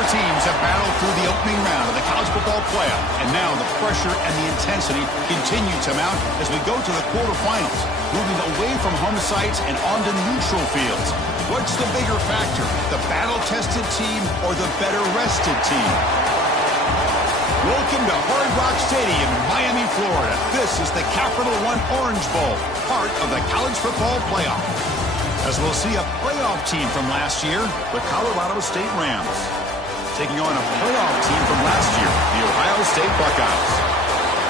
Four teams have battled through the opening round of the college football playoff, and now the pressure and the intensity continue to mount as we go to the quarterfinals, moving away from home sites and onto neutral fields. What's the bigger factor, the battle-tested team or the better-rested team? Welcome to Hard Rock Stadium in Miami, Florida. This is the Capital One Orange Bowl, part of the college football playoff. As we'll see a playoff team from last year, the Colorado State Rams, taking on a playoff team from last year, the Ohio State Buckeyes.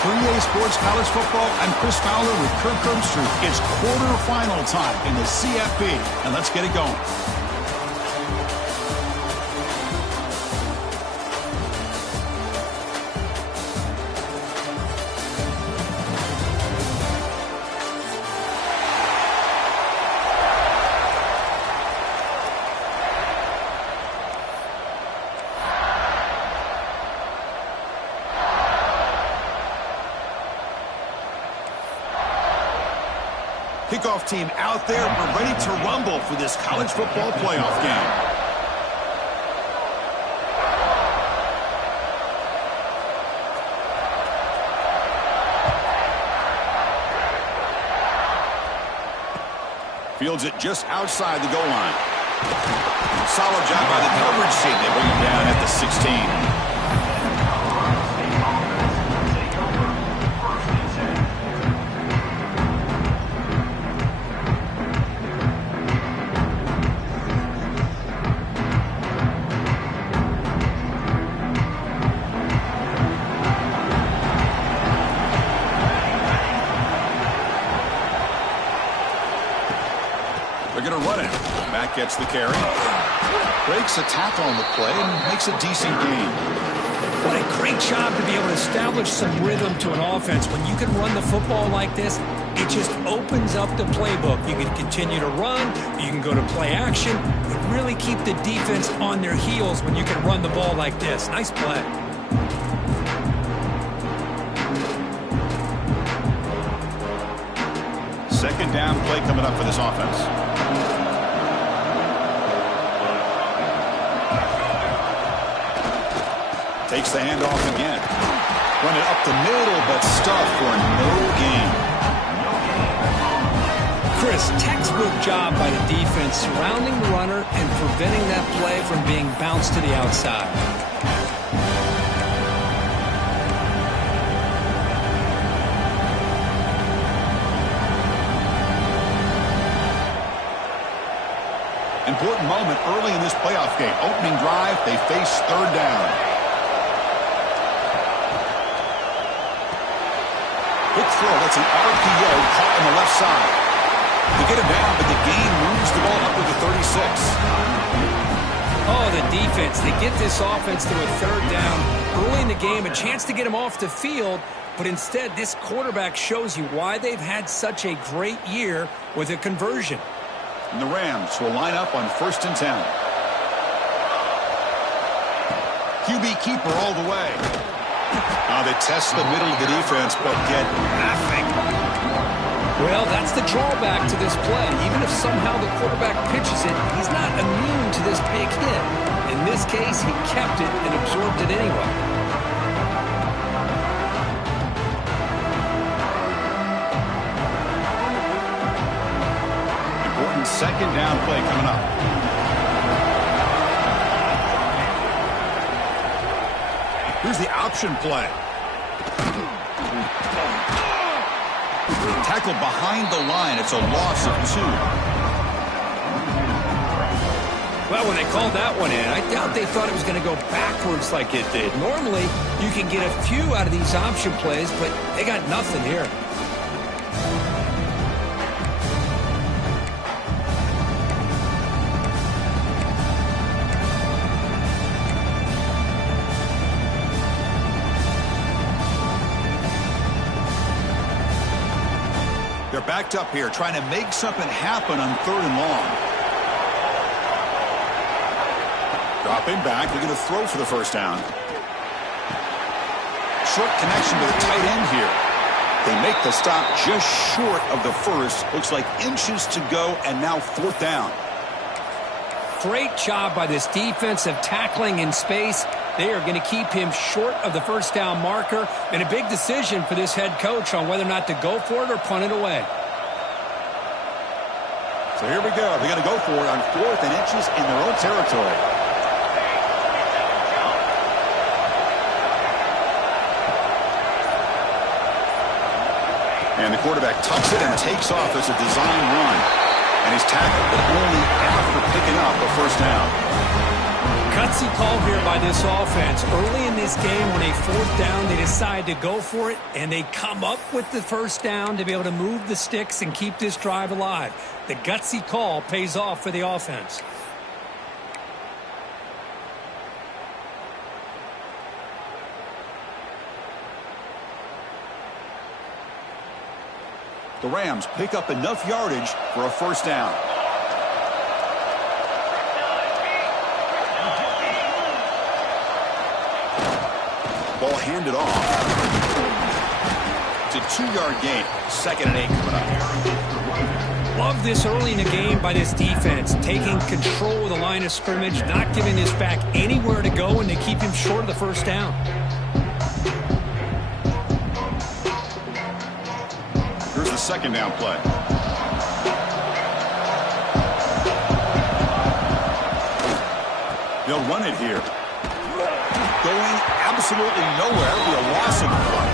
For EA Sports College Football, I'm Chris Fowler with Kirk Herbstreit. It's quarterfinal time in the CFB, and let's get it going. Kickoff team out there. We're ready to rumble for this college football playoff game. Fields it just outside the goal line. Solid job by the coverage team. They bring him down at the 16. They're going to run it. Matt gets the carry. Breaks a tackle on the play and makes a decent gain. What a great job to be able to establish some rhythm to an offense. When you can run the football like this, it just opens up the playbook. You can continue to run. You can go to play action. But really keep the defense on their heels when you can run the ball like this. Nice play. Second down play coming up for this offense. Takes the handoff again. Run it up the middle, but stuffed for no gain. Chris, textbook job by the defense surrounding the runner and preventing that play from being bounced to the outside. Important moment early in this playoff game. Opening drive, they face third down. Quick throw, that's an RPO caught on the left side. They get it down, but the gain moves the ball up to the 36. Oh, the defense. They get this offense to a third down early in the game, a chance to get him off the field, but instead this quarterback shows you why they've had such a great year with a conversion. And the Rams will line up on 1st and 10. QB keeper all the way. Now they test the middle of the defense, but get nothing. Well, that's the drawback to this play. Even if somehow the quarterback pitches it, he's not immune to this big hit. In this case, he kept it and absorbed it anyway. Important second down play coming up. Here's the option play. Tackle behind the line. It's a loss of 2. Well, when they called that one in, I doubt they thought it was going to go backwards like it did. Normally, you can get a few out of these option plays, but they got nothing here. They're backed up here, trying to make something happen on 3rd and long. Dropping back, they're going to throw for the first down. Short connection to the tight end here. They make the stop just short of the first. Looks like inches to go, and now 4th down. Great job by this defensive tackling in space. They are going to keep him short of the first down marker, and a big decision for this head coach on whether or not to go for it or punt it away. So here we go. They're going to go for it on 4th and inches in their own territory. And the quarterback tucks it and takes off as a design run. And he's tackled, but only after picking up a first down. Gutsy call here by this offense. Early in this game, when a 4th down, they decide to go for it, and they come up with the first down to be able to move the sticks and keep this drive alive. The gutsy call pays off for the offense. The Rams pick up enough yardage for a first down. Ball handed off. It's a 2-yard gain. 2nd and 8 coming up. Love this early in the game by this defense. Taking control of the line of scrimmage, not giving this back anywhere to go, and they keep him short of the first down. Here's the 2nd down play. They'll run it here. Going absolutely nowhere. It'll be a loss of play.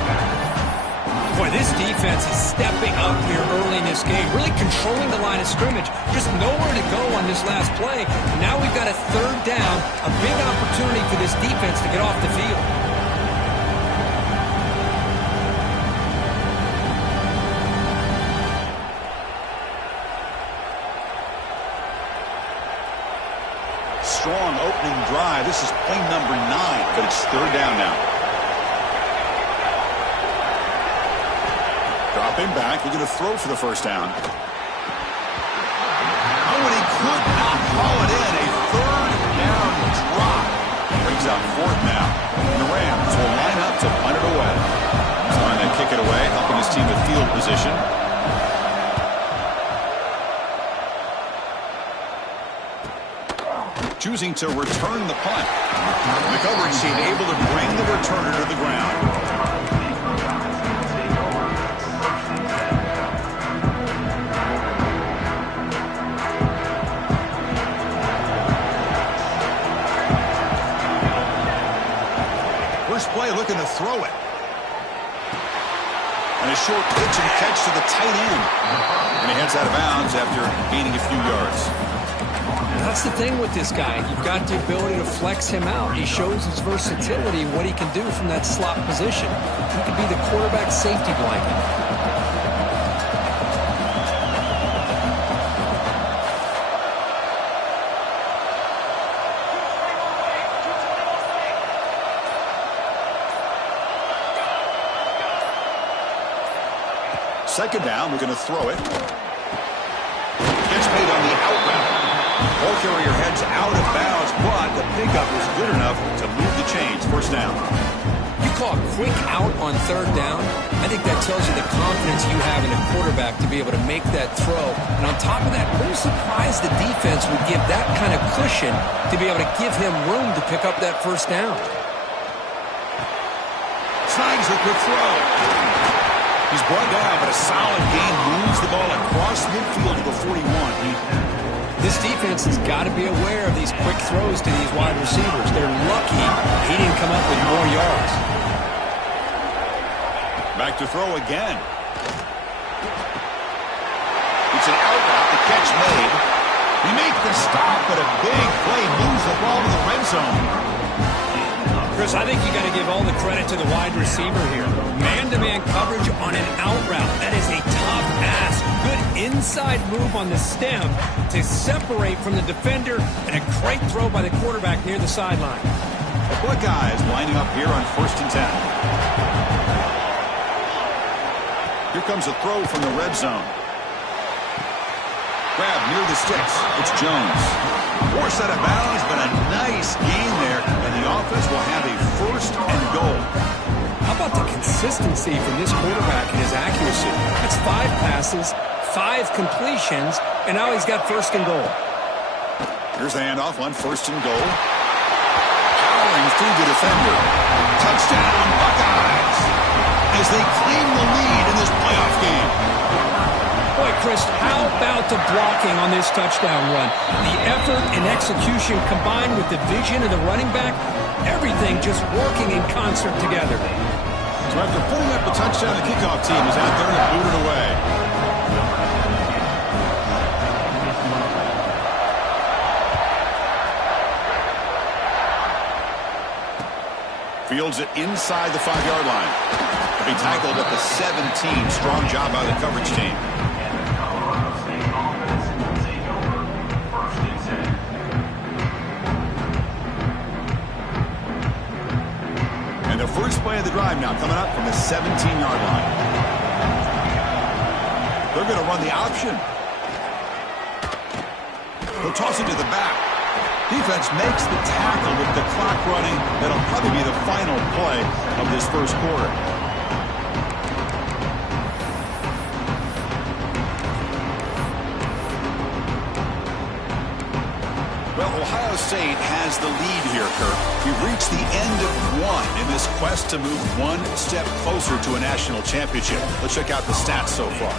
Boy, this defense is stepping up here early in this game, really controlling the line of scrimmage. Just nowhere to go on this last play. Now we've got a 3rd down, a big opportunity for this defense to get off the field. Strong opening drive. This is play number 9, but it's 3rd down now. Dropping back. He's going to throw for the first down. Oh, and he could not haul it in. A 3rd down drop. Brings out 4th now. And the Rams will line up to punt it away. He's trying to kick it away, helping his team with field position. Choosing to return the punt. The coverage team able to bring the returner to the ground. First play looking to throw it. And a short pitch and catch to the tight end. And he heads out of bounds after gaining a few yards. That's the thing with this guy. You've got the ability to flex him out. He shows his versatility, what he can do from that slot position. He could be the quarterback safety blanket. Second down, we're going to throw it. Gets made on the out route. Ball carrier heads out of bounds, but the pickup is good enough to move the chains. First down. You call a quick out on 3rd down. I think that tells you the confidence you have in a quarterback to be able to make that throw. And on top of that, a little surprised the defense would give that kind of cushion to be able to give him room to pick up that first down. Snags the quick throw. He's brought down, but a solid gain moves the ball across midfield to the 41. This defense has got to be aware of these quick throws to these wide receivers. They're lucky he didn't come up with more yards. Back to throw again. It's an out route. The catch made. He makes the stop, but a big play moves the ball to the red zone. Chris, I think you got to give all the credit to the wide receiver here. Man-to-man coverage on an out route. That is a tough ask. Good inside move on the stem to separate from the defender, and a great throw by the quarterback near the sideline. The Buckeyes lining up here on 1st and 10. Here comes a throw from the red zone. Grab near the sticks. It's Jones. Forced out of bounds, but a nice gain there, and the offense will have a 1st and goal. How about the consistency from this quarterback and his accuracy? That's 5 passes, 5 completions, and now he's got 1st and goal. Here's the handoff on 1st and goal. Powering through the defender. Touchdown, Buckeyes! As they claim the lead in this playoff game. Boy, Chris, how about the blocking on this touchdown run? The effort and execution combined with the vision of the running back, everything just working in concert together. So after putting up the touchdown, the kickoff team is out there to boot it away. Fields it inside the 5-yard line. He tackled at the 17. Strong job by the coverage team. And the first play of the drive now coming up from the 17-yard line. They're going to run the option. They'll toss it to the back. Defense makes the tackle with the clock running. That'll probably be the final play of this first quarter. Well, Ohio State has the lead here, Kirk. We've reached the end of one in this quest to move one step closer to a national championship. Let's check out the stats so far.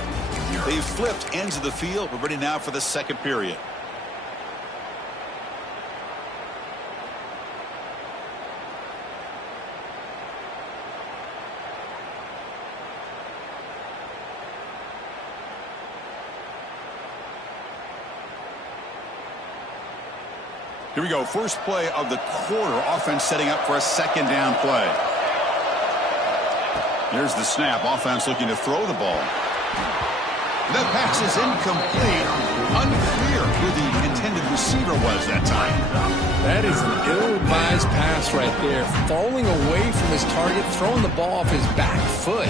They've flipped ends of the field. We're ready now for the second period. Here we go. First play of the quarter. Offense setting up for a second down play. There's the snap. Offense looking to throw the ball. The pass is incomplete. Unclear who the intended receiver was that time. That is an ill-advised pass right there. Falling away from his target, throwing the ball off his back foot.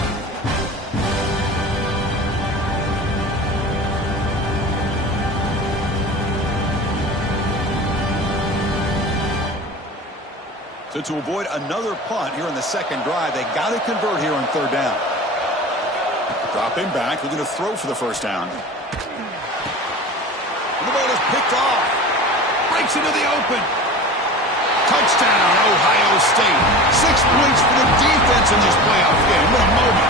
So to avoid another punt here in the second drive, they got to convert here on third down. Dropping back, looking to throw for the first down. The ball is picked off. Breaks into the open. Touchdown, Ohio State. 6 points for the defense in this playoff game. What a moment.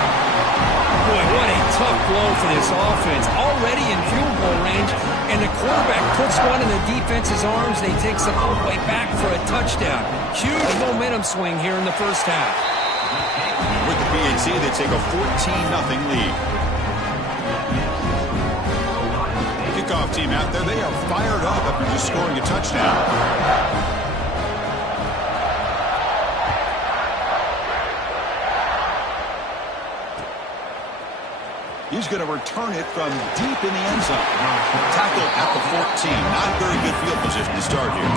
Boy, what a tough blow for this offense. Already in field goal range, and the quarterback puts one in the defense's arms. They takes it all the way back for a touchdown. Huge momentum swing here in the first half. With the PAT, they take a 14-0 lead. Kickoff team out there, they are fired up after just scoring a touchdown. He's going to return it from deep in the end zone. Tackle at the 14. Not very good field position to start here.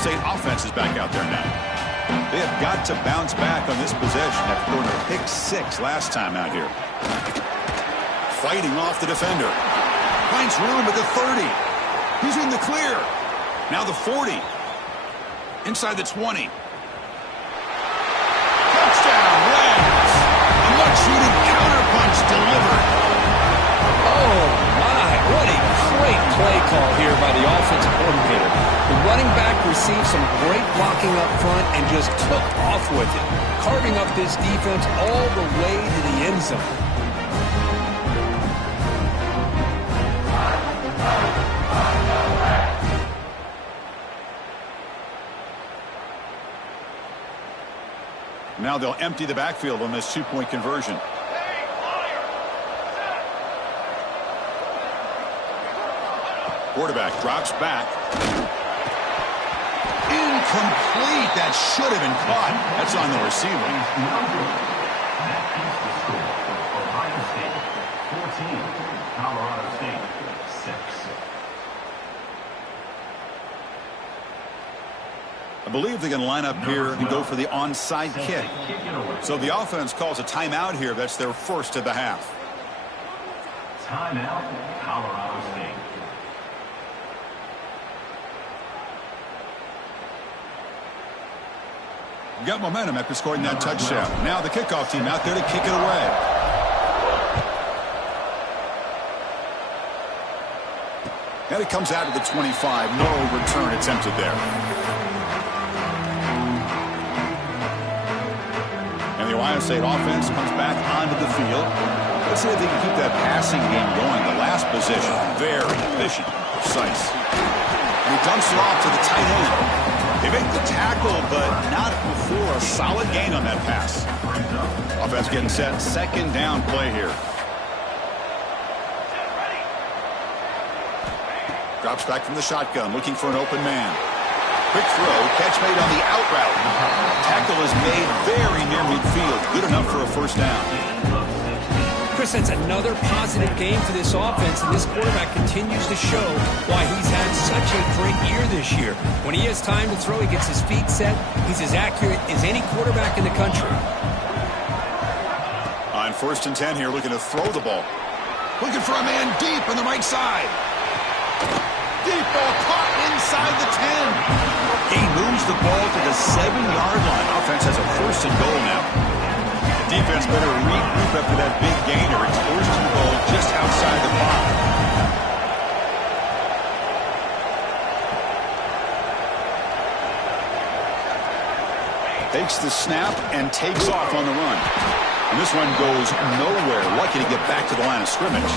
State offense is back out there now. They have got to bounce back on this possession after throwing a pick 6 last time out here. Fighting off the defender. Finds room at the 30. He's in the clear. Now the 40. Inside the 20. Touchdown, Rams. A much-needed counterpunch delivered. Oh, my. What a great play call here by the offensive coordinator. The running back received some great blocking up front and just took off with it, carving up this defense all the way to the end zone. Now they'll empty the backfield on this two-point conversion. Quarterback drops back. Incomplete. That should have been caught. That's on the receiver. Ohio State 14, Colorado State 6. I believe they're going to line up here and go for the onside kick. So the offense calls a timeout here. That's their first of the half. Timeout, Colorado State. Got momentum after scoring that touchdown. Now the kickoff team out there to kick it away. And it comes out to the 25. No return attempted there. And the Ohio State offense comes back onto the field. Let's see if they can keep that passing game going. The last possession, very efficient, precise. And he dumps it off to the tight end. They make the tackle, but not before a solid gain on that pass. Offense getting set. Second down play here. Drops back from the shotgun, looking for an open man. Quick throw, catch made on the out route. Tackle is made very near midfield. Good enough for a first down. Chris, that's another positive game for this offense, and this quarterback continues to show why he's had such a great year this year. When he has time to throw, he gets his feet set. He's as accurate as any quarterback in the country. On 1st and 10 here, looking to throw the ball. Looking for a man deep on the right side. Deep ball caught inside the 10. He moves the ball to the 7-yard line. Offense has a 1st and goal now. Defense better regroup after that big gain, or it's 1st and goal just outside the 5. Takes the snap and takes off on the run. And this one goes nowhere. Lucky to get back to the line of scrimmage.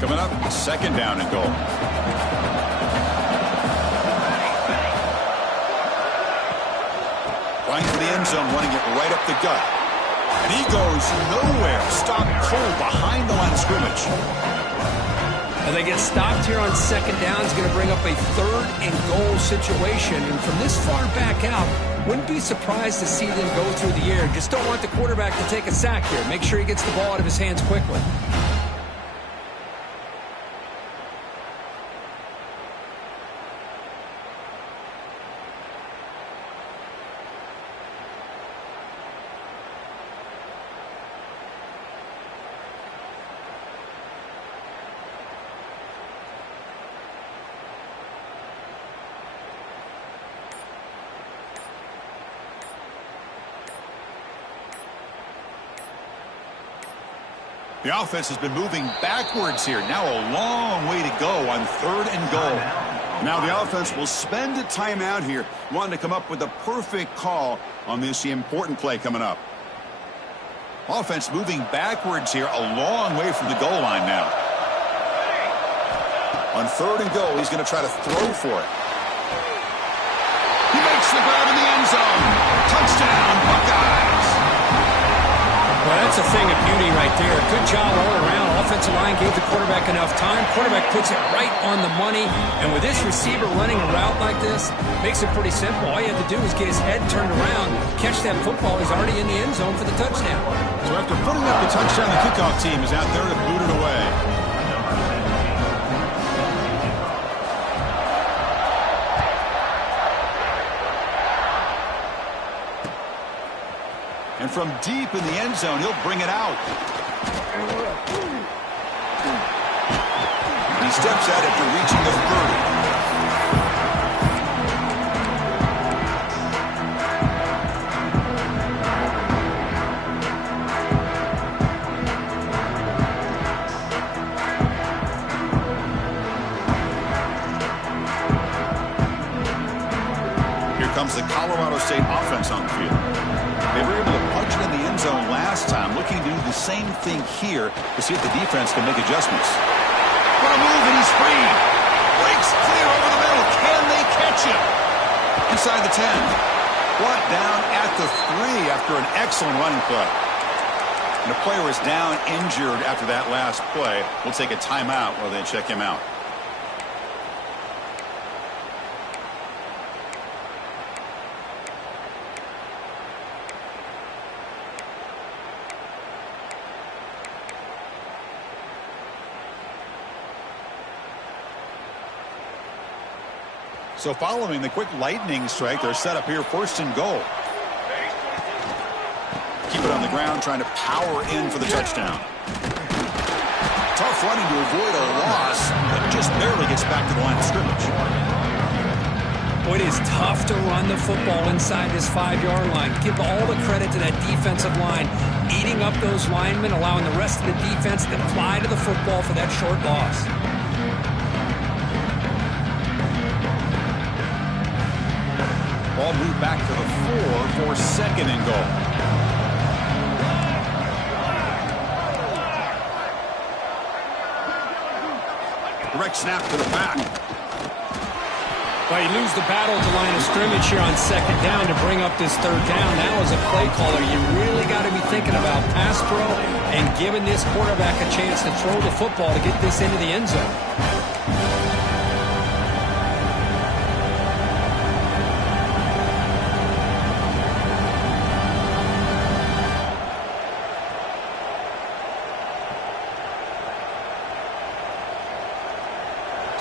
Coming up, 2nd down and goal. Flying to the end zone, running it right up the gut. And he goes nowhere. Stopped cold behind the line of scrimmage. And they get stopped here on 2nd down. It's going to bring up a 3rd and goal situation. And from this far back out, wouldn't be surprised to see them go through the air. Just don't want the quarterback to take a sack here. Make sure he gets the ball out of his hands quickly. The offense has been moving backwards here. Now a long way to go on 3rd and goal. Now the offense will spend a timeout here, wanting to come up with the perfect call on this important play coming up. Offense moving backwards here, a long way from the goal line now. On 3rd and goal, he's going to try to throw for it. He makes the grab in the end zone. Touchdown, Buckeyes. Well, that's a thing of beauty right there. Good job all around. Offensive line gave the quarterback enough time. Quarterback puts it right on the money. And with this receiver running a route like this, makes it pretty simple. All you have to do is get his head turned around, catch that football. He's already in the end zone for the touchdown. So after putting up the touchdown, the kickoff team is out there to boot it away. And from deep in the end zone, he'll bring it out. And he steps out after reaching the 30. Here comes the Colorado State offense on the field. They were able to punch it in the end zone last time, looking to do the same thing here to see if the defense can make adjustments. What a move, and he's free. Breaks clear over the middle. Can they catch him? Inside the 10. Brought down at the 3 after an excellent running play. And the player is down injured after that last play. We'll take a timeout while they check him out. So following the quick lightning strike, they're set up here first and goal. Keep it on the ground, trying to power in for the touchdown. Tough running to avoid a loss, but just barely gets back to the line of scrimmage. Boy, it is tough to run the football inside this 5-yard line. Give all the credit to that defensive line, eating up those linemen, allowing the rest of the defense to fly to the football for that short loss. Ball moved back to the 4 for second and goal. Direct snap to the back. Well, you lose the battle at the line of scrimmage here on second down to bring up this third down. Now as a play caller, you really got to be thinking about pass pro and giving this quarterback a chance to throw the football to get this into the end zone.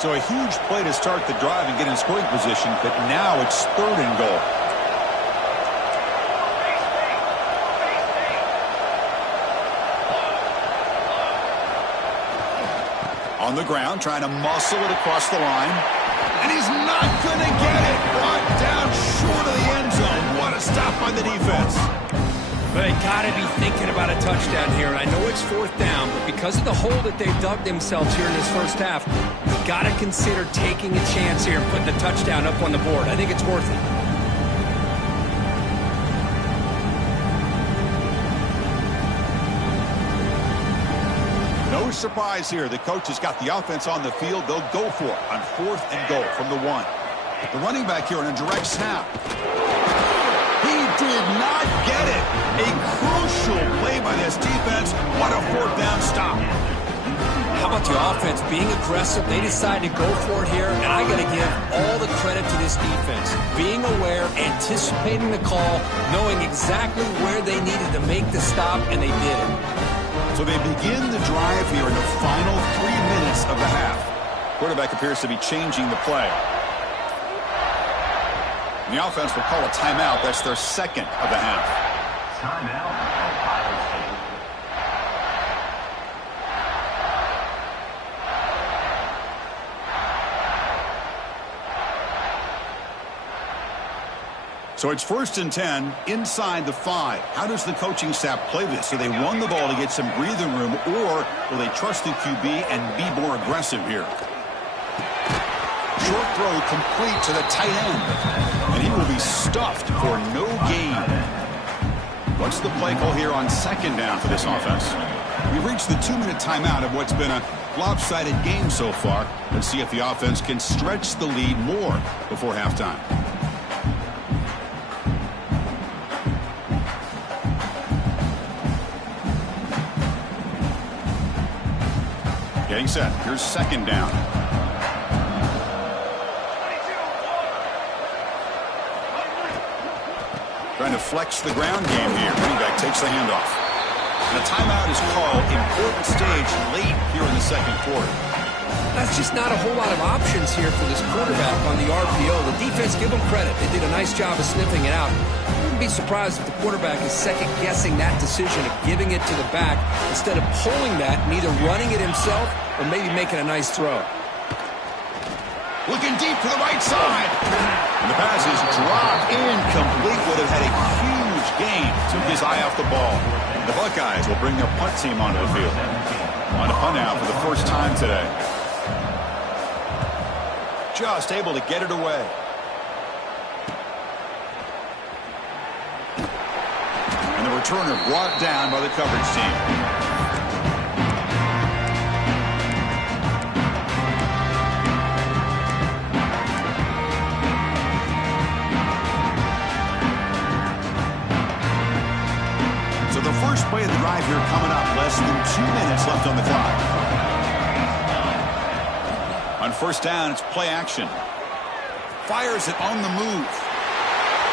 So a huge play to start the drive and get in scoring position, but now it's third and goal. On the ground, trying to muscle it across the line. And he's not going to get it. Brought down short of the end zone. What a stop by the defense. But they got to be thinking about a touchdown here. And I know it's fourth down, but because of the hole that they've dug themselves here in this first half, you've got to consider taking a chance here and putting the touchdown up on the board. I think it's worth it. No surprise here. The coach has got the offense on the field. They'll go for it on fourth and goal from the 1. The running back here on a direct snap. He did not get it. A crucial play by this defense. What a fourth down stop. How about the offense being aggressive? They decide to go for it here, and I got to give all the credit to this defense. Being aware, anticipating the call, knowing exactly where they needed to make the stop, and they did it. So they begin the drive here in the final 3 minutes of the half. Quarterback appears to be changing the play. And the offense will call a timeout. That's their second of the half. Timeout, Ohio State. So it's first and 10 inside the 5. How does the coaching staff play this? Do they run the ball to get some breathing room, or will they trust the QB and be more aggressive here? Short throw complete to the tight end. And he will be stuffed for no gain. What's the play call here on second down for this offense? We've reached the 2-minute timeout of what's been a lopsided game so far. Let's see if the offense can stretch the lead more before halftime. Getting set. Here's second down. Trying to flex the ground game here. Running back takes the handoff. And a timeout is called. Important stage late here in the second quarter. That's just not a whole lot of options here for this quarterback on the RPO. The defense, give them credit. They did a nice job of sniffing it out. I wouldn't be surprised if the quarterback is second-guessing that decision of giving it to the back instead of pulling that and either running it himself or maybe making a nice throw. Looking deep to the right side. And the pass is dropped incomplete. Would have had a huge gain. Took his eye off the ball. The Buckeyes will bring their punt team onto the field. On a punt out for the first time today. Just able to get it away. And the returner brought down by the coverage team. The first play of the drive here coming up. Less than 2 minutes left on the clock. On first down, it's play action. Fires it on the move.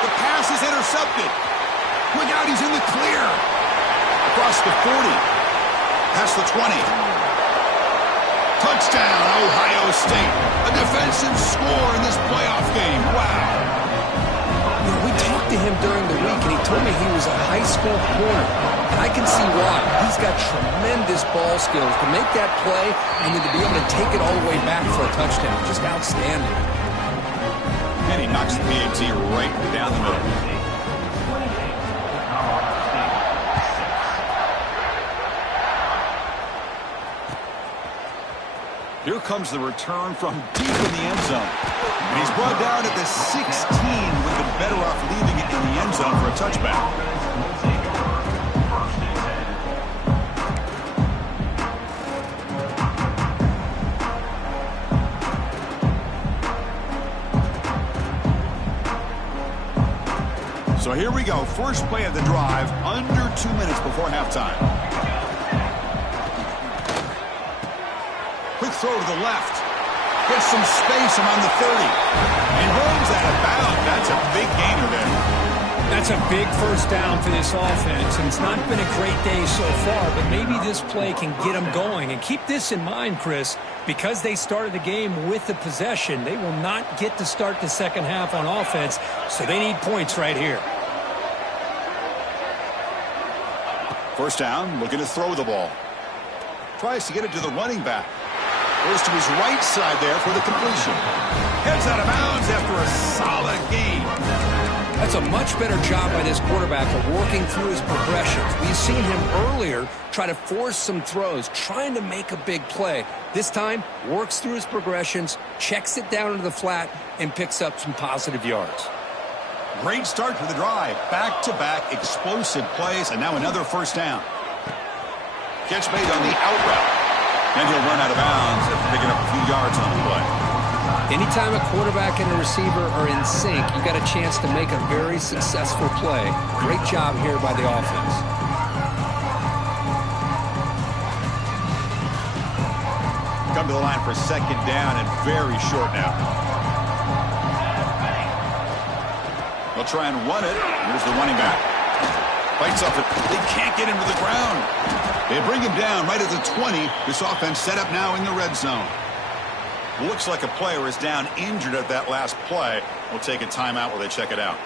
The pass is intercepted. Look out, he's in the clear. Across the 40. Past the 20. Touchdown, Ohio State. A defensive score in this playoff game. Wow. You know, we talked to him during the week, and he told me he was a high school corner. And I can see why. He's got tremendous ball skills to make that play and then to be able to take it all the way back for a touchdown. Just outstanding. And he knocks the PAT right down the middle. Here comes the return from deep in the end zone. And he's brought down at the 16. Would have been better off leaving it in the end zone for a touchback. So here we go. First play of the drive, under 2 minutes before halftime. Quick throw to the left. Gets some space around the 30. And runs out of bounds. That's a big gainer there. That's a big first down for this offense, and it's not been a great day so far, but maybe this play can get them going. And keep this in mind, Chris, because they started the game with the possession, they will not get to start the second half on offense, so they need points right here. First down, looking to throw the ball. Tries to get it to the running back. Goes to his right side there for the completion. Heads out of bounds after a solid game. That's a much better job by this quarterback of working through his progressions. We've seen him earlier try to force some throws, trying to make a big play. This time, works through his progressions, checks it down into the flat, and picks up some positive yards. Great start to the drive. Back-to-back explosive plays, and now another first down. Catch made on the out route. Then he'll run out of bounds after picking up a few yards on the play. Anytime a quarterback and a receiver are in sync, you got a chance to make a very successful play. Great job here by the offense. Come to the line for second down and very short now. They'll try and run it. Here's the running back. Fights off it. They can't get him to the ground. They bring him down right at the 20. This offense set up now in the red zone. Looks like a player is down injured at that last play. We'll take a timeout while they check it out.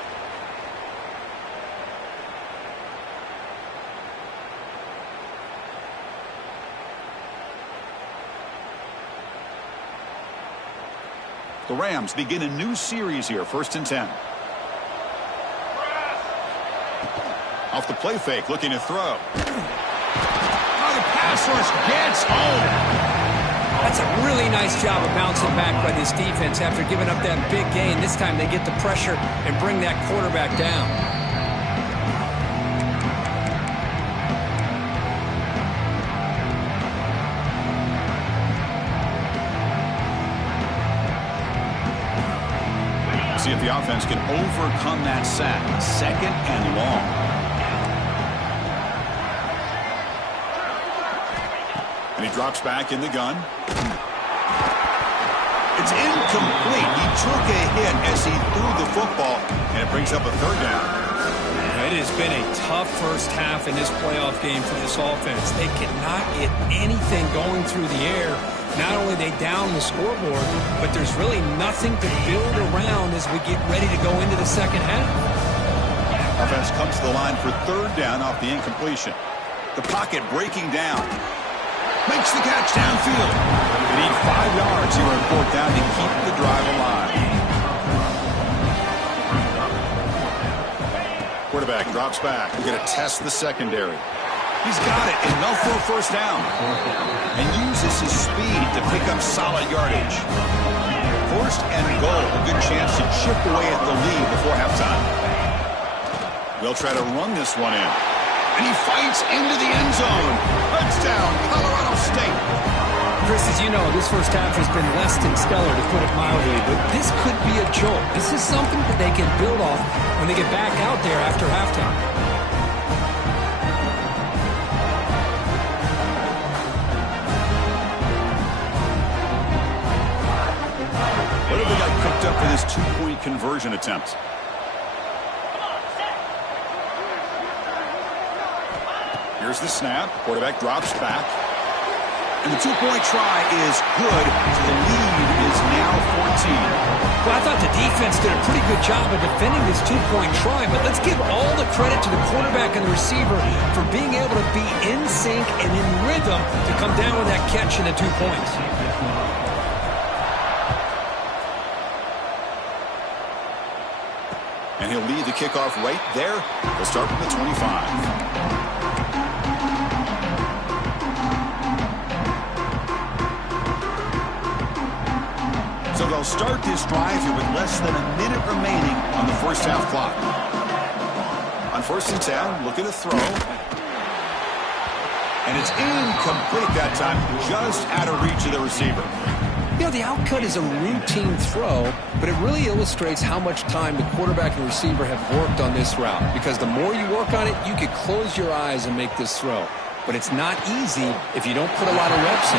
The Rams begin a new series here, 1st and 10. Off the play fake, looking to throw. Oh, the pass rush gets home. That's a really nice job of bouncing back by this defense after giving up that big gain. This time they get the pressure and bring that quarterback down. See if the offense can overcome that sack. 2nd and long. And he drops back in the gun. It's incomplete. He took a hit as he threw the football, and it brings up a 3rd down. It has been a tough first half in this playoff game for this offense. They cannot get anything going through the air. Not only are they down the scoreboard, but there's really nothing to build around as we get ready to go into the second half. Offense comes to the line for 3rd down off the incompletion. The pocket breaking down. Makes the catch downfield. They need 5 yards here on 4th down to keep the drive alive. Quarterback drops back. We're going to test the secondary. He's got it. Enough for a first down. And uses his speed to pick up solid yardage. 1st and goal. A good chance to chip away at the lead before halftime. They'll try to run this one in. And he fights into the end zone. Touchdown, Colorado State. Chris, as you know, this first half has been less than stellar, to put it mildly, but this could be a jolt. This is something that they can build off when they get back out there after halftime. What have they got cooked up for this 2-point conversion attempt? Here's the snap. Quarterback drops back. And the two-point try is good, so the lead is now 14. Well, I thought the defense did a pretty good job of defending this two-point try, but let's give all the credit to the quarterback and the receiver for being able to be in sync and in rhythm to come down with that catch and the 2 points. And he'll lead the kickoff right there. They'll start from the 25. So they'll start this drive here with less than a minute remaining on the first half clock. On first and 10, look at the throw. And it's incomplete that time, just out of reach of the receiver. You know, the outcut is a routine throw, but it really illustrates how much time the quarterback and receiver have worked on this route. Because the more you work on it, you could close your eyes and make this throw. But it's not easy if you don't put a lot of reps in.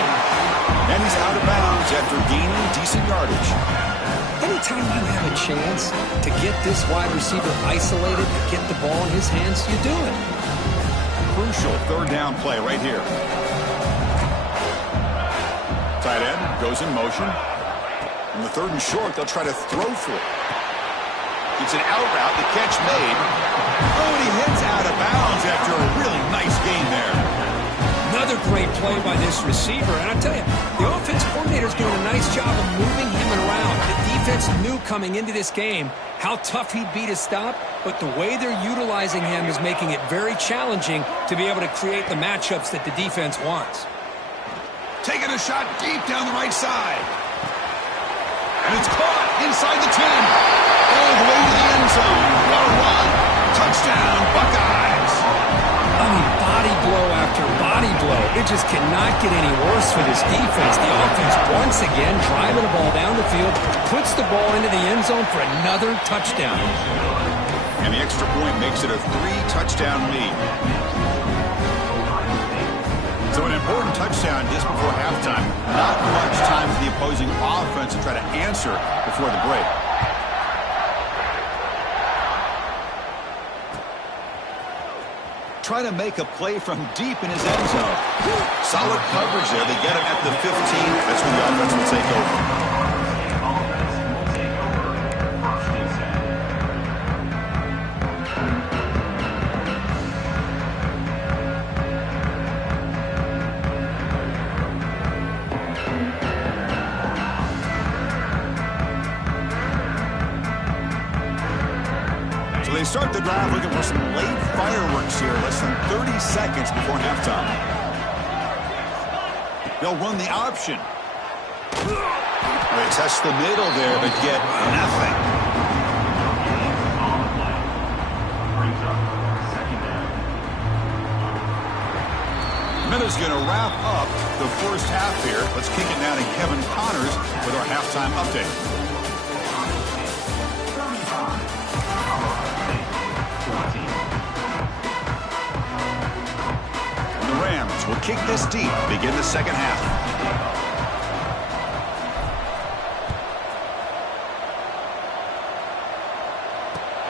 And he's out of bounds after gaining decent yardage. Anytime you have a chance to get this wide receiver isolated, to get the ball in his hands, you do it. Crucial third down play right here. Tight end goes in motion. On the third and short, they'll try to throw for it. It's an out route, the catch made. Oh, and he hits out of bounds after a really nice gain there. Another great play by this receiver. And I tell you, the offense coordinator's doing a nice job of moving him around. The defense knew coming into this game how tough he'd be to stop, but the way they're utilizing him is making it very challenging to be able to create the matchups that the defense wants. Taking a shot deep down the right side. And it's caught inside the 10. All the way to the end zone. What a run. Touchdown, Buckeyes. I mean, body blow after body blow. It just cannot get any worse for this defense. The offense, once again, driving the ball down the field, puts the ball into the end zone for another touchdown. And the extra point makes it a 3-touchdown lead. So an important touchdown just before halftime. Not much time for the opposing offense to try to answer before the break. Try to make a play from deep in his end zone. Solid coverage there. They get him at the 15. That's when the offense will take over. They start the drive looking for some late fireworks here, less than 30 seconds before halftime. They'll run the option. They test the middle there, but get nothing. Miller's going to wrap up the first half here. Let's kick it now to Kevin Connors with our halftime update. Will kick this deep, begin the second half.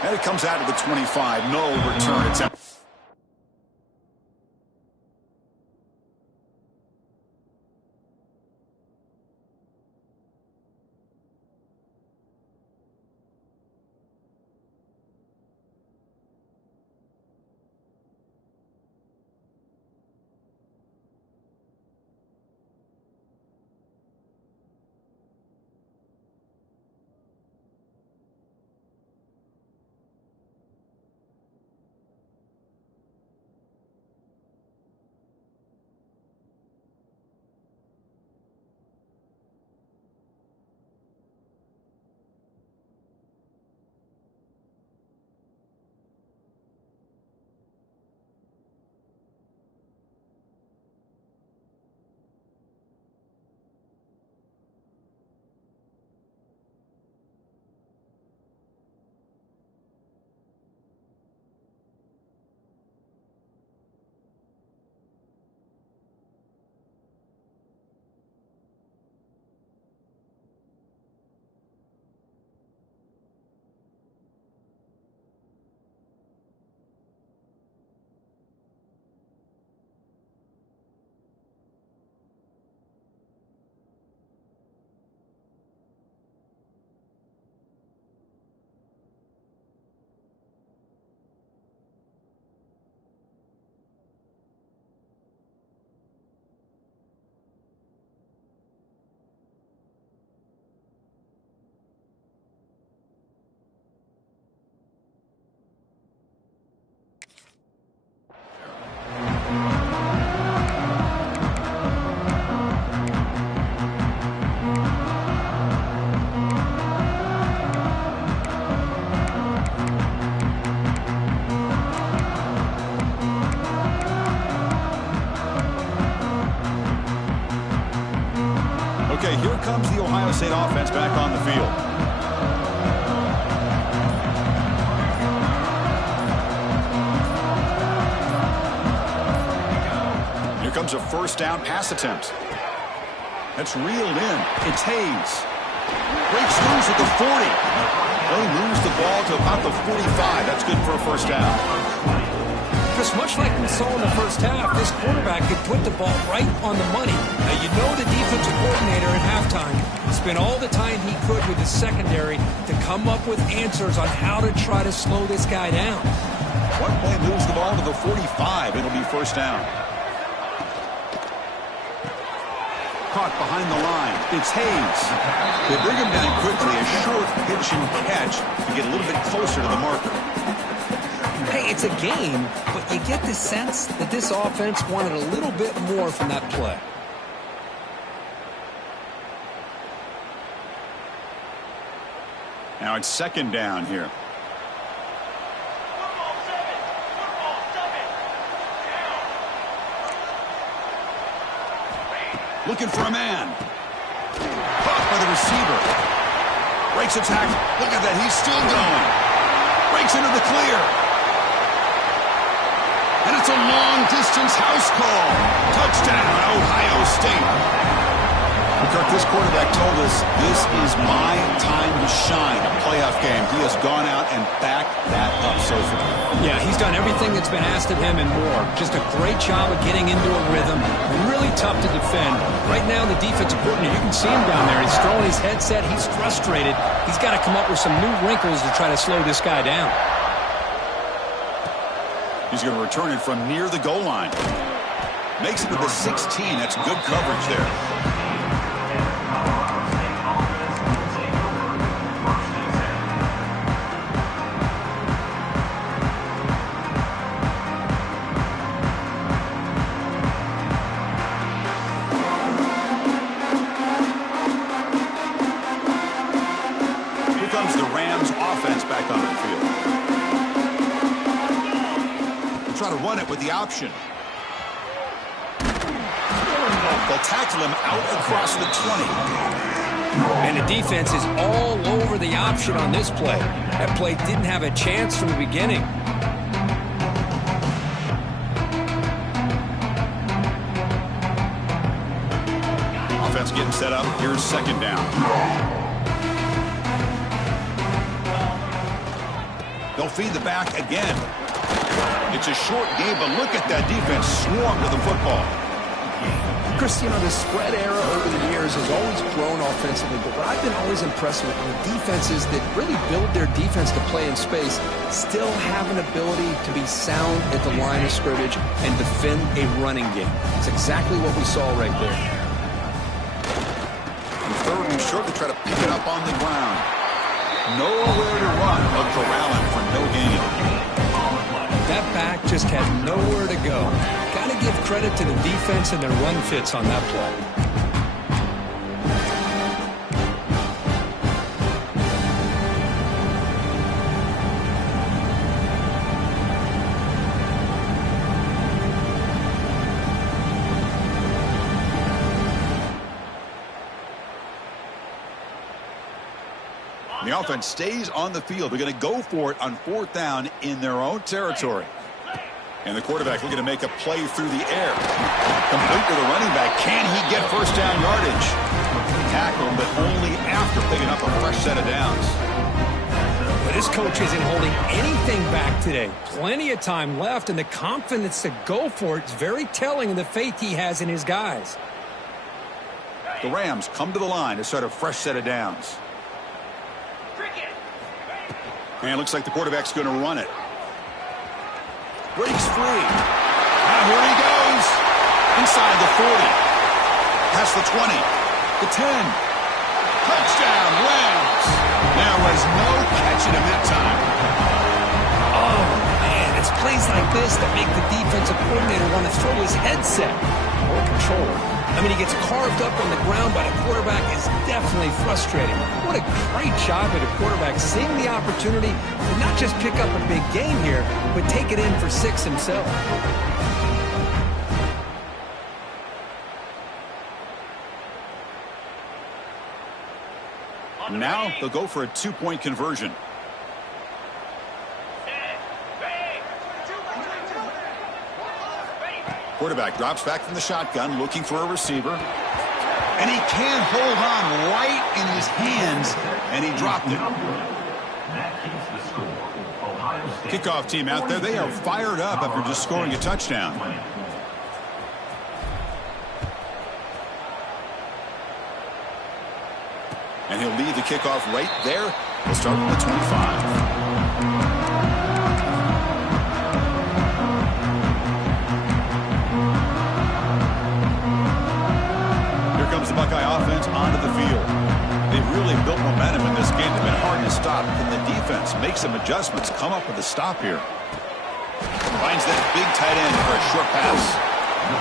And it comes out to the 25. No return. It's out. State offense back on the field. Here comes a first down pass attempt. That's reeled in. It's Hayes. Breaks loose at the 40. They moves the ball to about the 45. That's good for a first down. Chris, much like we saw in the first half, this quarterback could put the ball right on the money. Now, you know the defensive coordinator at halftime spent all the time he could with his secondary to come up with answers on how to try to slow this guy down. One play moves the ball to the 45. It'll be first down. Caught behind the line. It's Hayes. They bring him down quickly. A short pitch and catch to get a little bit closer to the marker. Hey, it's a game, but you get the sense that this offense wanted a little bit more from that play. Now it's second down here. Looking for a man. Caught by the receiver. Breaks a tackle. Look at that. He's still going. Breaks into the clear. And it's a long-distance house call. Touchdown, Ohio State. Kirk, this quarterback told us this is my time to shine. A playoff game. He has gone out and backed that up so far. Yeah, he's done everything that's been asked of him and more. Just a great job of getting into a rhythm. Really tough to defend. Right now, the defensive coordinator, you can see him down there. He's throwing his headset. He's frustrated. He's got to come up with some new wrinkles to try to slow this guy down. He's going to return it from near the goal line. Makes it to the 16. That's good coverage there. Try to run it with the option. They'll tackle him out across the 20. And the defense is all over the option on this play. That play didn't have a chance from the beginning. Offense getting set up. Here's second down. They'll feed the back again. It's a short game, but look at that defense swarm to the football. Chris, you know, the spread era over the years has always grown offensively, but what I've been always impressed with are defenses that really build their defense to play in space still have an ability to be sound at the line of scrimmage and defend a running game. It's exactly what we saw right there. And third and short to try to pick it up on the ground. Nowhere to run. A corral him for no gain. That back just had nowhere to go. Got to give credit to the defense and their run fits on that play. The offense stays on the field. They're going to go for it on fourth down in their own territory. And the quarterback looking to make a play through the air. Complete to the running back. Can he get first down yardage? Tackle him, but only after picking up a fresh set of downs. But this coach isn't holding anything back today. Plenty of time left, and the confidence to go for it is very telling of the faith he has in his guys. The Rams come to the line to start a fresh set of downs. And it looks like the quarterback's going to run it. Breaks free. Now here he goes. Inside the 40. Past the 20. The 10. Touchdown, Rams. There was no catching him that time. Oh, man, it's plays like this that make the defensive coordinator want to throw his headset. More control. I mean, he gets carved up on the ground by the quarterback. Is definitely frustrating. What a great job by the quarterback seeing the opportunity to not just pick up a big gain here, but take it in for 6 himself. Now they'll go for a two-point conversion. Quarterback drops back from the shotgun, looking for a receiver. And he can't hold on right in his hands, and he dropped it. Kickoff team out there, they are fired up after just scoring a touchdown. And he'll lead the kickoff right there. We'll start from the 25. Comes the Buckeye offense onto the field. They've really built momentum in this game. They've been hard to stop. Can the defense make some adjustments, come up with a stop here? Finds that big tight end for a short pass.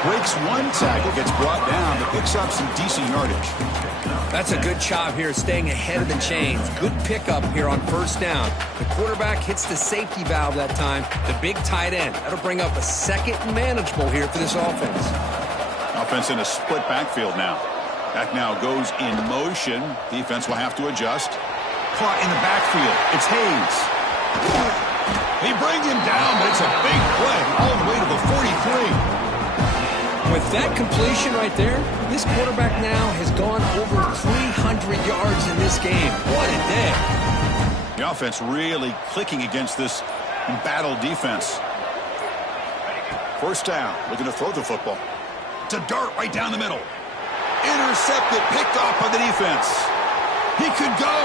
Breaks one tackle, gets brought down, but picks up some decent yardage. That's a good job here, staying ahead of the chains. Good pickup here on first down. The quarterback hits the safety valve that time. The big tight end. That'll bring up a second manageable here for this offense. Offense in a split backfield now. Back now goes in motion. Defense will have to adjust. Caught in the backfield. It's Hayes. He brings him down, but it's a big play all the way to the 43. With that completion right there, this quarterback now has gone over 300 yards in this game. What a day. The offense really clicking against this embattled defense. First down, looking to throw the football. It's a dart right down the middle. Intercepted, picked off by the defense. He could go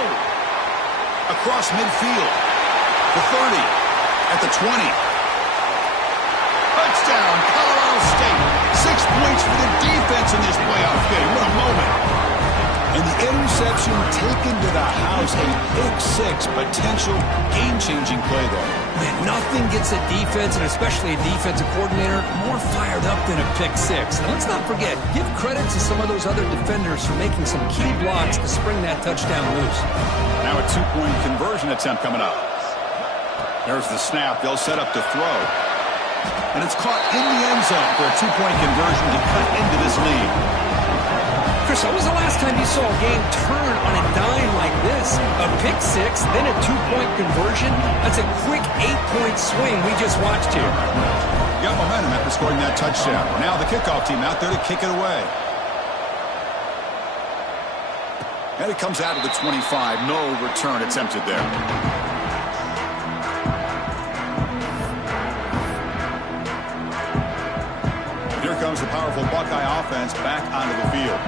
across midfield. The 30, at the 20. Touchdown, Colorado State. 6 points for the defense in this playoff game. What a moment. And the interception taken to the house. A pick-6 potential game-changing play there. Man, nothing gets a defense, and especially a defensive coordinator, more fired up than a pick-6. Now, let's not forget, give credit to some of those other defenders for making some key blocks to spring that touchdown loose. Now a two-point conversion attempt coming up. There's the snap. They'll set up to throw. And it's caught in the end zone for a two-point conversion to cut into this lead. Chris, when was the last time you saw a game turn on a dime like this? A pick-6, then a two-point conversion? That's a quick 8-point swing we just watched here. Got momentum after scoring that touchdown. Now the kickoff team out there to kick it away. And it comes out of the 25. No return attempted there. Here comes the powerful Buckeye offense back onto the field.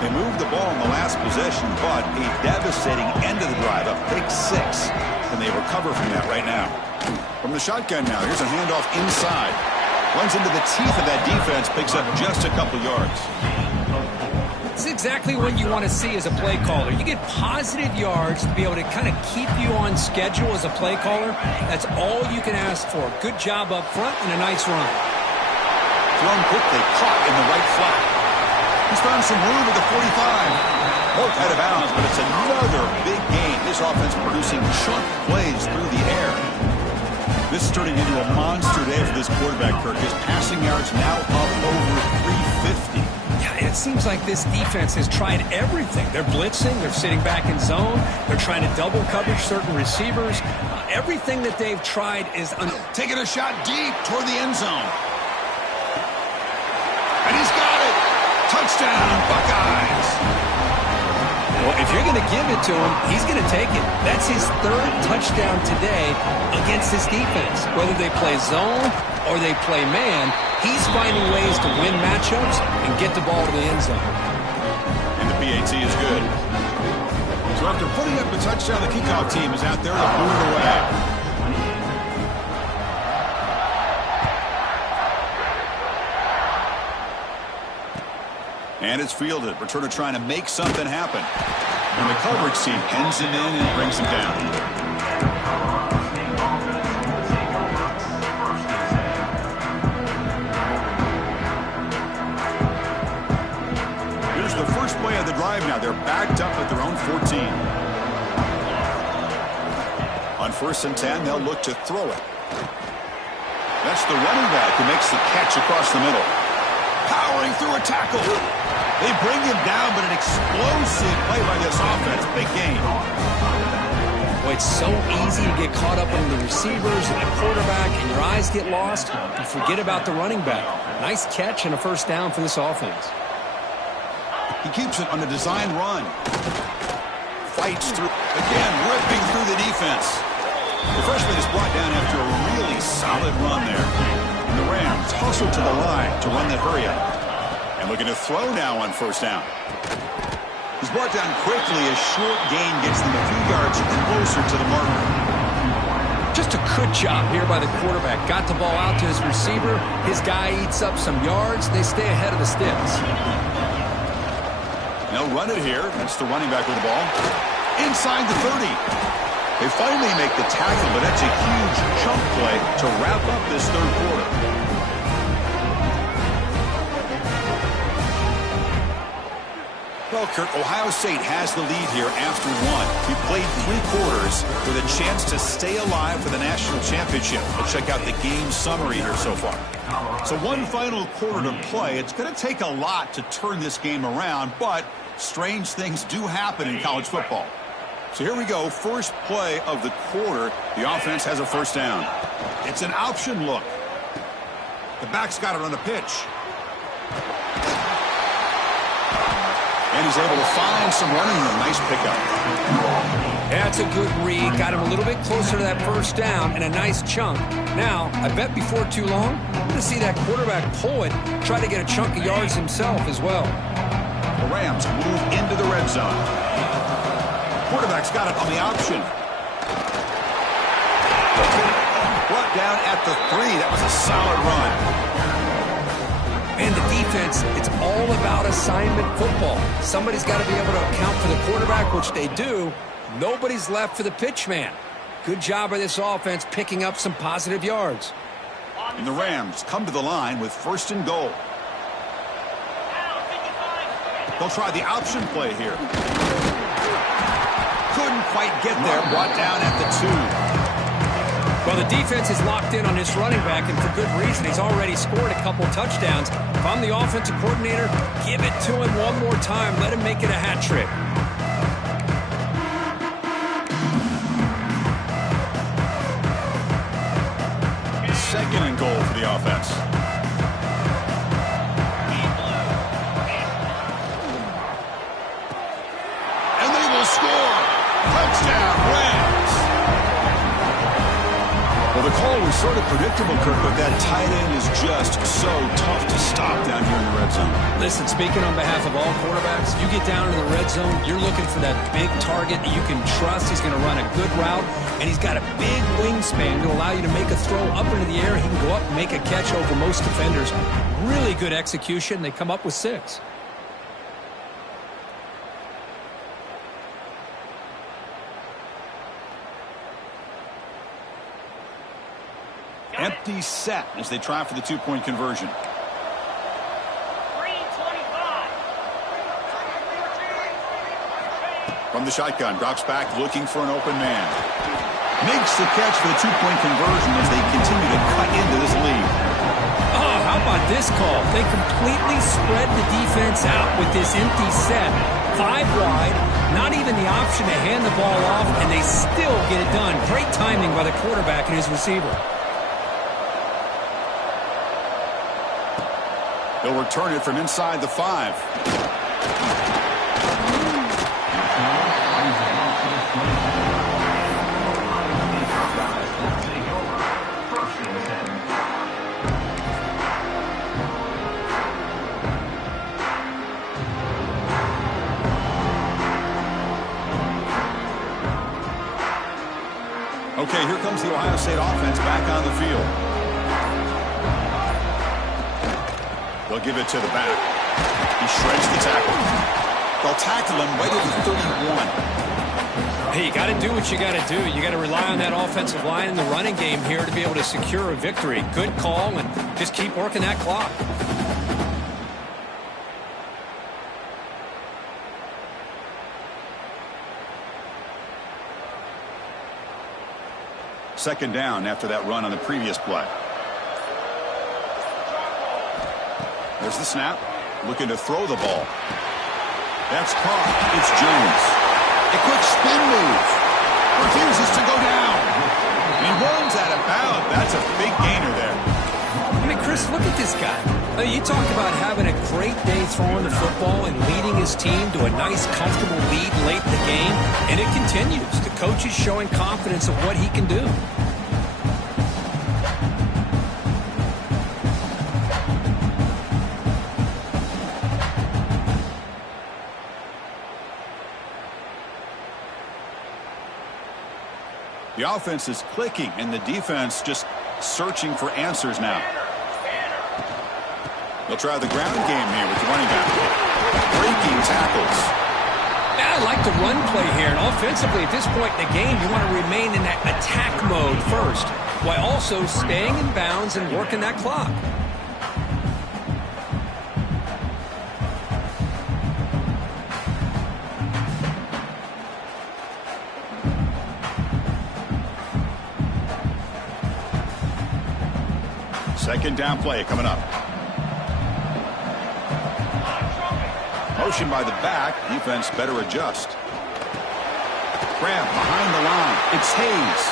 They moved the ball in the last possession, but a devastating end of the drive, a pick-6. And they recover from that right now. From the shotgun now, here's a handoff inside. Runs into the teeth of that defense, picks up just a couple yards. This is exactly what you want to see as a play caller. You get positive yards to be able to kind of keep you on schedule as a play caller. That's all you can ask for. Good job up front and a nice run. Thrown quickly, caught in the right flat. He's found some room at the 45. Both out of bounds, but it's another big game. This offense producing chunk plays through the air. This is turning into a monster day for this quarterback, Kirk. His passing yards now up over 350. Yeah, it seems like this defense has tried everything. They're blitzing. They're sitting back in zone. They're trying to double coverage certain receivers. Everything that they've tried is... Taking a shot deep toward the end zone. And he's got it. Touchdown, Buckeyes. Well, if you're going to give it to him, he's going to take it. That's his third touchdown today against this defense. Whether they play zone or they play man, he's finding ways to win matchups and get the ball to the end zone. And the PAT is good. So after putting up the touchdown, the kickoff team is out there to boot it away. And it's fielded. Returner trying to make something happen. And the coverage team pins him in and brings him down. Here's the first play of the drive now. They're backed up at their own 14. On 1st and 10, they'll look to throw it. That's the running back who makes the catch across the middle. Powering through a tackle. They bring him down, but an explosive play by this offense. Big gain. Well, it's so easy to get caught up in the receivers and the quarterback, and your eyes get lost. You forget about the running back. Nice catch and a first down for this offense. He keeps it on a design run. Fights through. Again, ripping through the defense. The freshman is brought down after a really solid run there. And the Rams hustle to the line to run the hurry up. And looking to throw now on first down. He's brought down quickly as short gain gets them a few yards closer to the marker. Just a good job here by the quarterback. Got the ball out to his receiver. His guy eats up some yards. They stay ahead of the sticks. They'll run it here. That's the running back with the ball. Inside the 30. They finally make the tackle, but that's a huge chunk play to wrap up this third quarter. Well, Kurt, Ohio State has the lead here after one. We played 3 quarters with a chance to stay alive for the national championship. Let's check out the game summary here so far. So one final quarter to play. It's going to take a lot to turn this game around, but strange things do happen in college football. So here we go. First play of the quarter. The offense has a first down. It's an option look. The back's got it on the pitch. And he's able to find some running room. Nice pickup. That's a good read. Got him a little bit closer to that first down and a nice chunk. Now, I bet before too long, we're going to see that quarterback pull it, try to get a chunk of yards himself as well. The Rams move into the red zone. Quarterback's got it on the option. Brought down at the 3. That was a solid run. And the defense, it's all about assignment football. Somebody's got to be able to account for the quarterback, which they do. Nobody's left for the pitch man. Good job by this offense picking up some positive yards. And the Rams come to the line with first and goal. They'll try the option play here. Couldn't quite get there. Brought down at the 2. Well, the defense is locked in on this running back, and for good reason. He's already scored a couple touchdowns. If I'm the offensive coordinator, give it to him one more time. Let him make it a hat trick. Second and goal for the offense. And they will score. Touchdown, Rams. Well, the call was sort of predictable, Kirk, but that tight end is just so tough to stop down here in the red zone. Listen, speaking on behalf of all quarterbacks, you get down in the red zone, you're looking for that big target that you can trust. He's going to run a good route, and he's got a big wingspan to allow you to make a throw up into the air. He can go up and make a catch over most defenders. Really good execution. They come up with 6. Empty set as they try for the 2-point conversion. From the shotgun, drops back looking for an open man. Makes the catch for the 2-point conversion as they continue to cut into this lead. Oh, how about this call? They completely spread the defense out with this empty set. 5 wide, not even the option to hand the ball off, and they still get it done. Great timing by the quarterback and his receiver. They'll return it from inside the 5. Okay, here comes the Ohio State offense back on the field. They'll give it to the back. He shreds the tackle. They'll tackle him right at the 31. Hey, you got to do what you got to do. You got to rely on that offensive line in the running game here to be able to secure a victory. Good call, and just keep working that clock. Second down after that run on the previous play. There's the snap. Looking to throw the ball. That's caught. It's Jones. A quick spin move. Refuses to go down. And he runs out of bounds. That's a big gainer there. I mean, Chris, look at this guy. I mean, you talk about having a great day throwing the football and leading his team to a nice, comfortable lead late in the game, and it continues. The coach is showing confidence of what he can do. The offense is clicking, and the defense just searching for answers now. They'll try the ground game here with the running back. Breaking tackles. Yeah, I like the run play here. And offensively, at this point in the game, you want to remain in that attack mode first, while also staying in bounds and working that clock. Second down play coming up. Motion by the back. Defense better adjust. Grab behind the line. It's Hayes.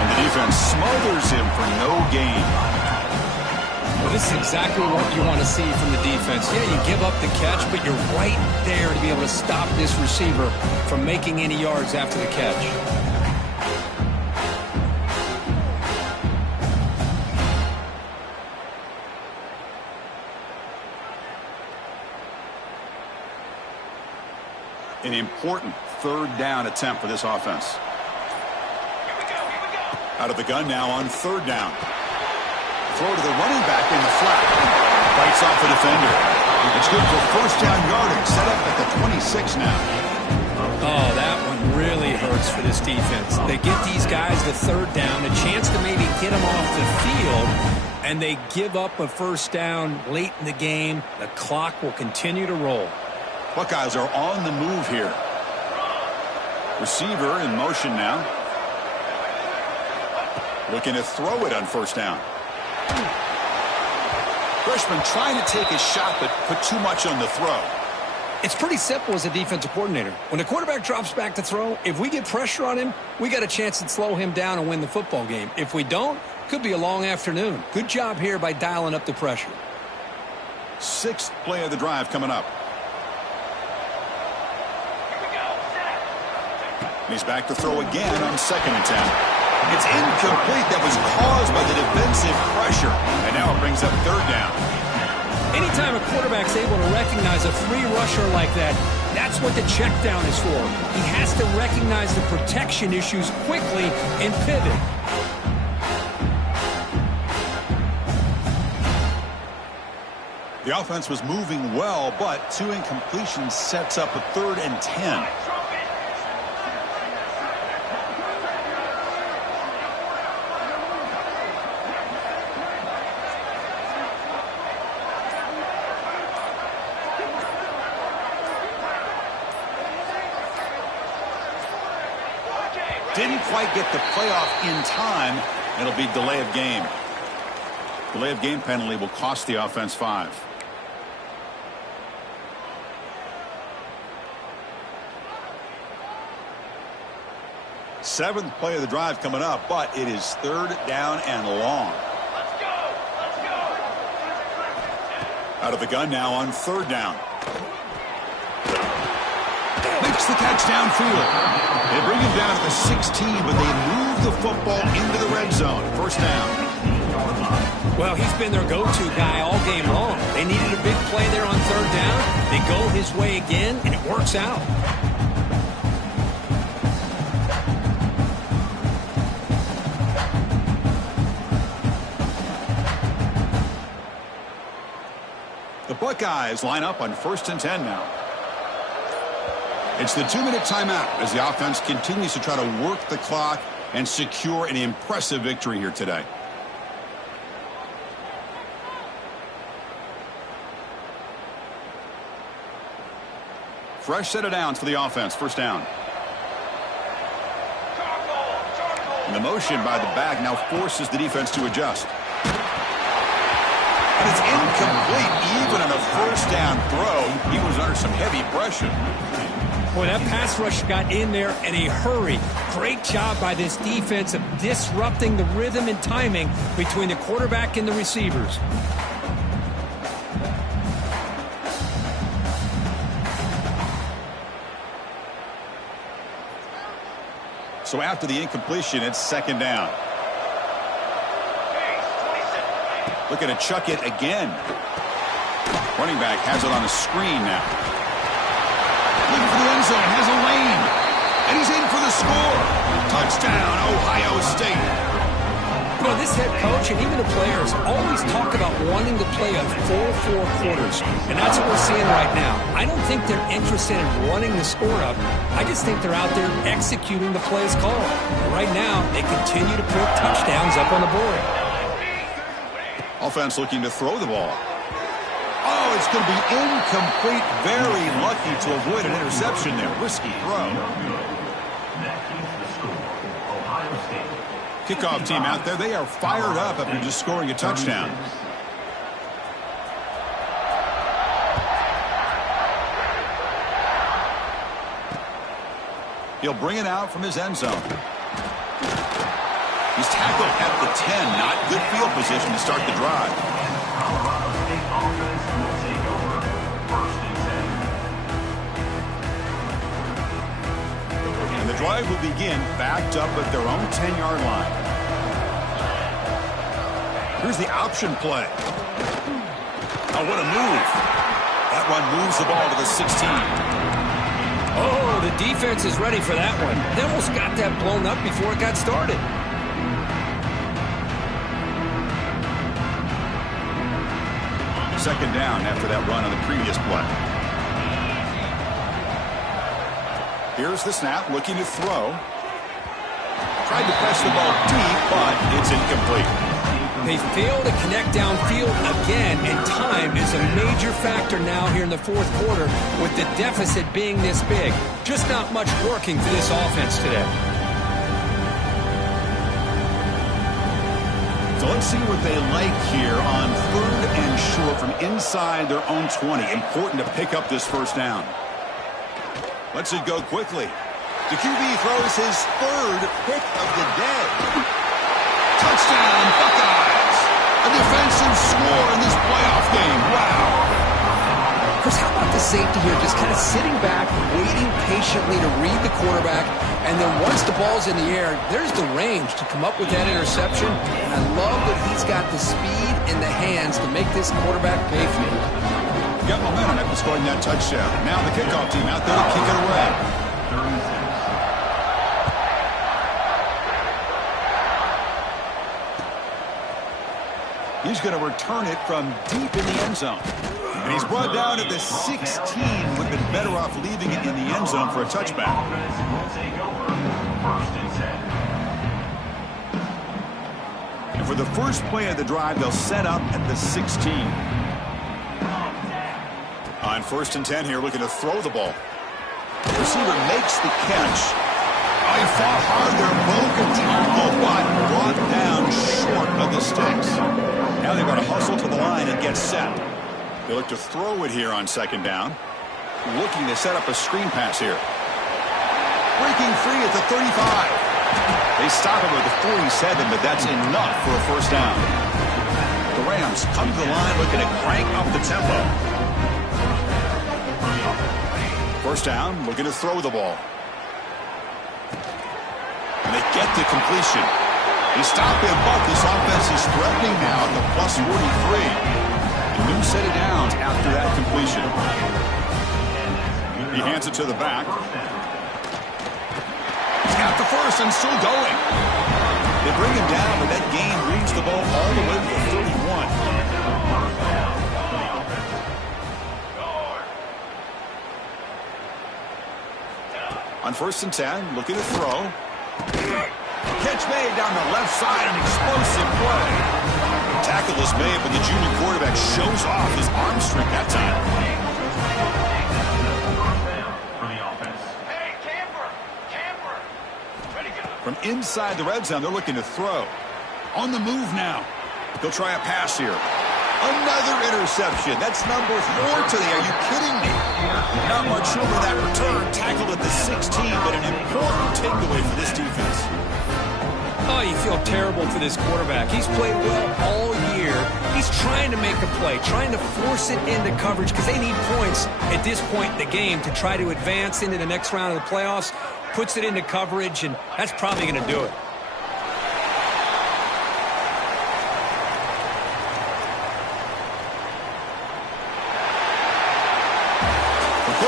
And the defense smothers him for no gain. Well, this is exactly what you want to see from the defense. Yeah, you give up the catch, but you're right there to be able to stop this receiver from making any yards after the catch. An important third down attempt for this offense. Out of the gun now on third down. Throw to the running back in the flat. Fights off a defender. It's good for first down yardage. Set up at the 26 now. Oh, that one really hurts for this defense. They get these guys the third down, a chance to maybe get them off the field, and they give up a first down late in the game. The clock will continue to roll. Buckeyes are on the move here. Receiver in motion now. Looking to throw it on first down. Freshman trying to take a shot, but put too much on the throw. It's pretty simple as a defensive coordinator. When the quarterback drops back to throw, if we get pressure on him, we got a chance to slow him down and win the football game. If we don't, could be a long afternoon. Good job here by dialing up the pressure. Sixth play of the drive coming up. He's back to throw again on second and 10. It's incomplete. That was caused by the defensive pressure. And now it brings up third down. Anytime a quarterback's able to recognize a free rusher like that, that's what the check down is for. He has to recognize the protection issues quickly and pivot. The offense was moving well, but two incompletions sets up a 3rd and 10. Didn't quite get the playoff in time. It'll be delay of game. Delay of game penalty will cost the offense 5. Seventh play of the drive coming up, but it is third down and long. Let's go. Let's go. Out of the gun now on third down. Makes the catch downfield. They bring him down to the 16, but they move the football into the red zone. First down. Well, he's been their go-to guy all game long. They needed a big play there on third down. They go his way again, and it works out. The Buckeyes line up on 1st and 10 now. It's the 2-minute timeout as the offense continues to try to work the clock and secure an impressive victory here today. Fresh set of downs for the offense. First down. And the motion by the back now forces the defense to adjust. And it's incomplete even on a first down throw. He was under some heavy pressure. Boy, that pass rush got in there in a hurry. Great job by this defense of disrupting the rhythm and timing between the quarterback and the receivers. So after the incompletion, it's second down. Looking to chuck it again. Running back has it on a screen now. Looking for the end zone, has a lane. And he's in for the score. Touchdown, Ohio State. You know, this head coach and even the players always talk about wanting to play a full 4 quarters. And that's what we're seeing right now. I don't think they're interested in running the score up. I just think they're out there executing the plays called. And right now, they continue to put touchdowns up on the board. Offense looking to throw the ball. Oh, it's going to be incomplete. Very lucky to avoid an interception there. Risky throw. Kickoff team out there. They are fired up after just scoring a touchdown. He'll bring it out from his end zone. He's tackled at the 10. Not good field position to start the drive. And the drive will begin backed up at their own 10-yard line. Here's the option play. Oh, what a move. That one moves the ball to the 16. Oh, the defense is ready for that one. They almost got that blown up before it got started. Second down after that run on the previous play. Here's the snap, looking to throw. Tried to press the ball deep, but it's incomplete. They fail to connect downfield again, and time is a major factor now here in the 4th quarter with the deficit being this big. Just not much working for this offense today. So let's see what they like here on 3rd and short from inside their own 20. Important to pick up this first down. Lets it go quickly. The QB throws his 3rd pick of the day. Touchdown, Buckeyes. A defensive score in this playoff game. Wow. Chris, how about the safety here? Just kind of sitting back, waiting patiently to read the quarterback. And then once the ball's in the air, there's the range to come up with that interception. And I love that he's got the speed in the hands to make this quarterback pay for it. Got momentum after scoring that touchdown. Now the kickoff team out there to kick it away. He's going to return it from deep in the end zone. And he's brought down at the 16. Would have been better off leaving it in the end zone for a touchback. And for the first play of the drive, they'll set up at the 16. On 1st and 10 here, looking to throw the ball. The receiver makes the catch. Oh, he fought hard there, broke a tackle, but brought down short of the sticks. Now they've got to hustle to the line and get set. They look to throw it here on 2nd down. Looking to set up a screen pass here. Breaking free at the 35. They stop him at the 47, but that's enough for a first down. The Rams come to the line looking to crank up the tempo. First down, looking to throw the ball. And they get the completion. They stop him, but this offense is threatening now at the plus 43. A new set of downs after that completion. He hands it to the back. He's got the first and still going. They bring him down, but that gain brings the ball all the way to the 31. On 1st and 10, looking to throw. Catch made down the left side, an explosive play. Tackle is made, but the junior quarterback shows off his arm strength that time. Hey, camper! Ready to go. From inside the red zone, they're looking to throw. On the move now. They'll try a pass here. Another interception. That's number 4 today. Are you kidding me? Not much room in that return. Tackled at the 16, but an important takeaway for this defense. Oh, you feel terrible for this quarterback. He's played well all year. He's trying to make a play, trying to force it into coverage because they need points at this point in the game to try to advance into the next round of the playoffs. Puts it into coverage, and that's probably going to do it.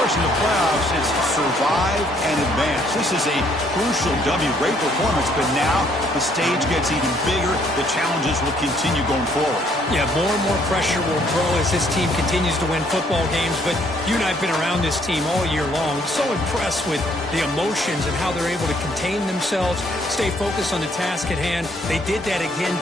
In the playoffs is survive and advance. This is a crucial W. Great performance, but now the stage gets even bigger. The challenges will continue going forward. Yeah, more and more pressure will grow as this team continues to win football games, but you and I have been around this team all year long. So impressed with the emotions and how they're able to contain themselves, stay focused on the task at hand. They did that again